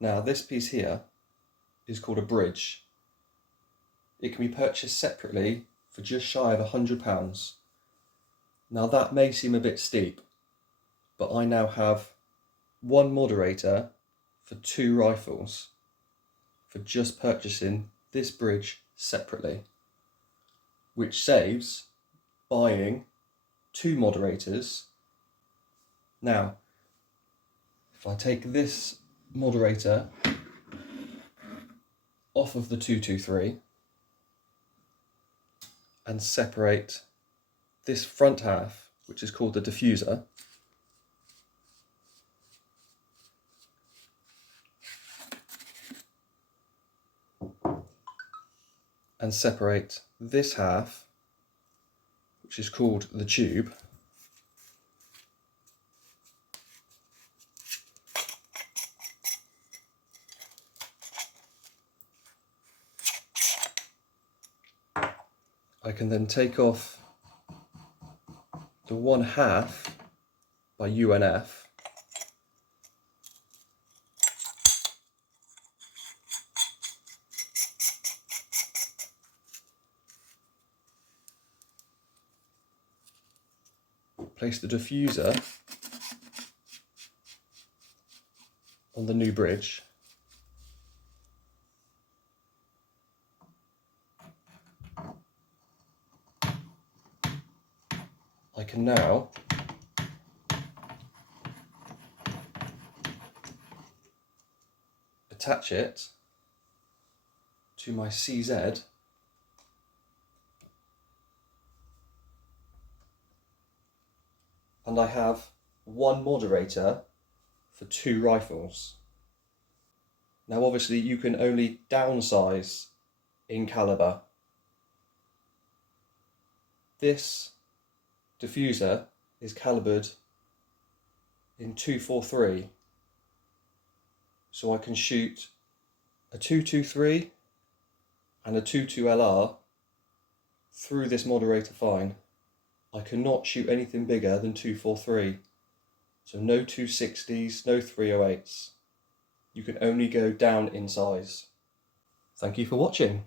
Now this piece here is called a bridge. It can be purchased separately for just shy of £100. Now that may seem a bit steep, but I now have one moderator for 2 rifles for just purchasing this bridge separately, which saves buying 2 moderators. Now, if I take this moderator off of the 223 and separate this front half, which is called the diffuser, and separate this half, which is called the tube, I can then take off the 1/2 by UNF, place the diffuser on the new bridge, I can now attach it to my CZ and I have one moderator for 2 rifles. Now obviously you can only downsize in calibre. This diffuser is calibered in 243, so I can shoot a 223 and a 22 LR through this moderator fine. I cannot shoot anything bigger than 243, so no 260s, no 308s. You can only go down in size. Thank you for watching.